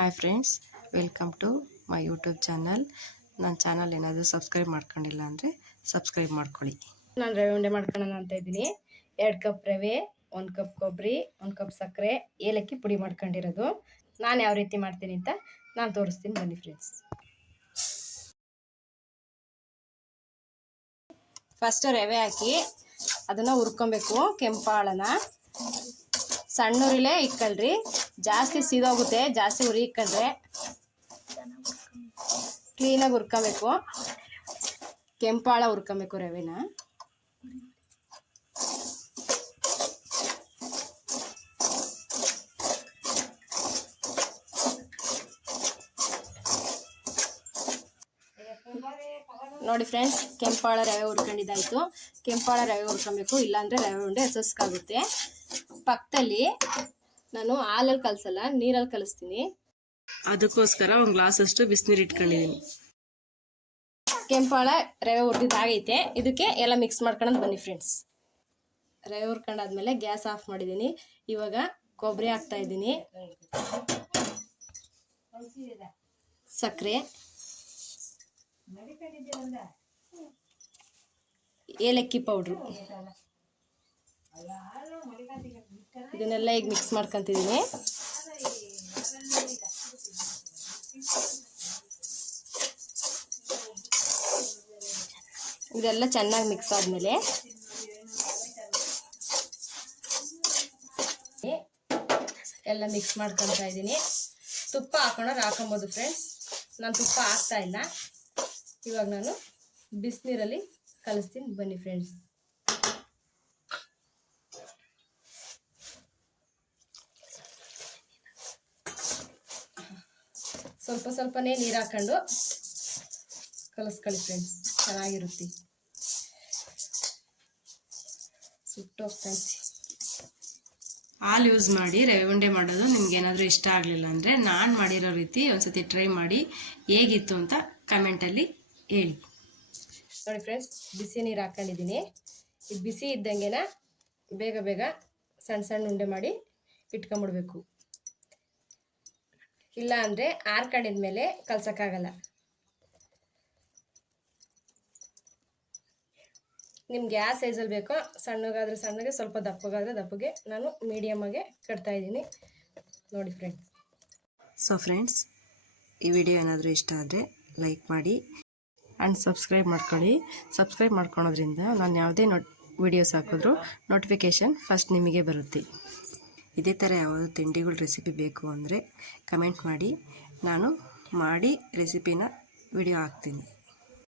Hi friends, welcome to my YouTube channel. ನನ್ನ channel ಏನಾದರೂ subscribe ಮಾಡ್ಕೊಂಡಿಲ್ಲ ಅಂದರೆ ಸಬ್ಸ್ಕ್ರೈಬ್ ಮಾಡ್ಕೊಳ್ಳಿ. ನಾನು ರವೆ ಉಂಡೆ ಮಾಡ್ಕೊಳ್ಳೋಣ ಅಂತ ಇದ್ದೀನಿ. 2 ಕಪ್ ರವೆ, 1 ಕಪ್ ಕೊಬ್ಬರಿ, 1 ಕಪ್ ಸಕ್ಕರೆ, ಏಲಕ್ಕಿ ಪುಡಿ ಮಾಡ್ಕೊಂಡಿರೋದು. ನಾನು ಯಾವ ರೀತಿ ಮಾಡ್ತೀನಿ ಅಂತ ನಾನು ತೋರಿಸ್ತೀನಿ ಬನ್ನಿ ಫ್ರೆಂಡ್ಸ್. ಫಸ್ಟ್ ರವೆ ಹಾಕಿ ಅದನ್ನು ಹುರ್ಕೊಬೇಕು. ಕೆಂಪಾಳನ ಸಣ್ಣ ಉರಿಲೇ ಇಕ್ಕಳ್ರಿ, ಜಾಸ್ತಿ ಸೀದೋಗುತ್ತೆ. ಜಾಸ್ತಿ ಉರಿ ಇಕ್ಕಂಡ್ರೆ ಕ್ಲೀನಾಗಿ ಹುರ್ಕೊಬೇಕು. ಕೆಂಪಾಳ ಹುರ್ಕೊಬೇಕು ರವೆನ. ನೋಡಿ ಫ್ರೆಂಡ್ಸ್, ಕೆಂಪಾಳ ರವೆ ಹುರ್ಕೊಂಡಿದ್ದಾಯ್ತು. ಕೆಂಪಾಳ ರವೆ ಹುರ್ಕೊಬೇಕು, ಇಲ್ಲಾಂದರೆ ರವೆ ಉಂಡೆ ಹಸಸ್ಕಾಗುತ್ತೆ. ಪಕ್ಕದಲ್ಲಿ ನಾನು ಹಾಲಲ್ಲಿ ಕಲಸಲ್ಲ, ನೀರಲ್ಲಿ ಕಲಿಸ್ತೀನಿ. ಅದಕ್ಕೋಸ್ಕರ ಒಂದು ಗ್ಲಾಸಷ್ಟು ಬಿಸಿನೀರು ಇಟ್ಕೊಂಡಿದ್ದೀನಿ. ಕೆಂಪಾಳ ರವೆ ಹುರಿದಿದ್ದಾಗೈತೆ. ಇದಕ್ಕೆ ಎಲ್ಲ ಮಿಕ್ಸ್ ಮಾಡ್ಕೊಂಡು ಬನ್ನಿ ಫ್ರೆಂಡ್ಸ್. ರವೆ ಹುರ್ಕೊಂಡಾದ್ಮೇಲೆ ಗ್ಯಾಸ್ ಆಫ್ ಮಾಡಿದ್ದೀನಿ. ಇವಾಗ ಕೊಬ್ಬರಿ ಹಾಕ್ತಾ ಇದ್ದೀನಿ, ಸಕ್ಕರೆ, ಏಲಕ್ಕಿ ಪೌಡ್ರು, ಇದನ್ನೆಲ್ಲ ಈಗ ಮಿಕ್ಸ್ ಮಾಡ್ಕೊಂತಿದ್ದೀನಿ. ಇದೆಲ್ಲ ಚೆನ್ನಾಗಿ ಮಿಕ್ಸ್ ಆದಮೇಲೆ ಎಲ್ಲ ಮಿಕ್ಸ್ ಮಾಡ್ಕೊತಾ ಇದ್ದೀನಿ. ತುಪ್ಪ ಹಾಕೋಣವ್ರು ಹಾಕೊಬೋದು ಫ್ರೆಂಡ್ಸ್. ನಾನು ತುಪ್ಪ ಹಾಕ್ತಾ ಇಲ್ಲ. ಇವಾಗ ನಾನು ಬಿಸಿನೀರಲ್ಲಿ ಕಲಿಸ್ತೀನಿ ಬನ್ನಿ ಫ್ರೆಂಡ್ಸ್. ಸ್ವಲ್ಪ ಸ್ವಲ್ಪನೇ ನೀರು ಹಾಕೊಂಡು ಕಲಿಸ್ಕೊಳ್ಳಿ ಫ್ರೆಂಡ್ಸ್, ಚೆನ್ನಾಗಿರುತ್ತೆ. ಸುಟ್ಟೋಗ್ತೈತಿ. ಹಾಲು ಯೂಸ್ ಮಾಡಿ ರವೆ ಉಂಡೆ ಮಾಡೋದು ನಿಮ್ಗೆ ಏನಾದರೂ ಇಷ್ಟ ಆಗಲಿಲ್ಲ ಅಂದರೆ ನಾನು ಮಾಡಿರೋ ರೀತಿ ಒಂದ್ಸತಿ ಟ್ರೈ ಮಾಡಿ ಹೇಗಿತ್ತು ಅಂತ ಕಮೆಂಟಲ್ಲಿ ಹೇಳಿ. ನೋಡಿ ಫ್ರೆಂಡ್ಸ್, ಬಿಸಿ ನೀರು ಹಾಕೊಂಡಿದ್ದೀನಿ. ಇದು ಬಿಸಿ ಇದ್ದಂಗೆನ ಬೇಗ ಬೇಗ ಸಣ್ಣ ಸಣ್ಣ ಉಂಡೆ ಮಾಡಿ ಇಟ್ಕೊಂಬಿಡ್ಬೇಕು. ಇಲ್ಲ ಅಂದರೆ ಆರ್ಕೊಂಡಿದ್ಮೇಲೆ ಕಲ್ಸೋಕ್ಕಾಗಲ್ಲ. ನಿಮ್ಗೆ ಯಾವ ಸೈಜಲ್ಲಿ ಬೇಕೋ, ಸಣ್ಣಗಾದರೆ ಸಣ್ಣಗೆ, ಸ್ವಲ್ಪ ದಪ್ಪಗಾದರೆ ದಪ್ಪಗೆ, ನಾನು ಮೀಡಿಯಮ್ಮಾಗೆ ಕಟ್ತಾ ಇದ್ದೀನಿ. ನೋಡಿ ಫ್ರೆಂಡ್ಸ್. ಸೊ ಫ್ರೆಂಡ್ಸ್, ಈ ವಿಡಿಯೋ ಏನಾದರೂ ಇಷ್ಟ ಆದರೆ ಲೈಕ್ ಮಾಡಿ ಆ್ಯಂಡ್ ಸಬ್ಸ್ಕ್ರೈಬ್ ಮಾಡ್ಕೊಳ್ಳಿ. ಸಬ್ಸ್ಕ್ರೈಬ್ ಮಾಡ್ಕೊಳೋದ್ರಿಂದ ನಾನು ಯಾವುದೇ ವಿಡಿಯೋಸ್ ಹಾಕಿದ್ರೂ ನೋಟಿಫಿಕೇಷನ್ ಫಸ್ಟ್ ನಿಮಗೆ ಬರುತ್ತೆ. ಇದೇ ಥರ ಯಾವುದೋ ತಿಂಡಿಗಳ ರೆಸಿಪಿ ಬೇಕು ಅಂದರೆ ಕಮೆಂಟ್ ಮಾಡಿ, ನಾನು ಮಾಡಿ ರೆಸಿಪಿನ ವಿಡಿಯೋ ಹಾಕ್ತೀನಿ.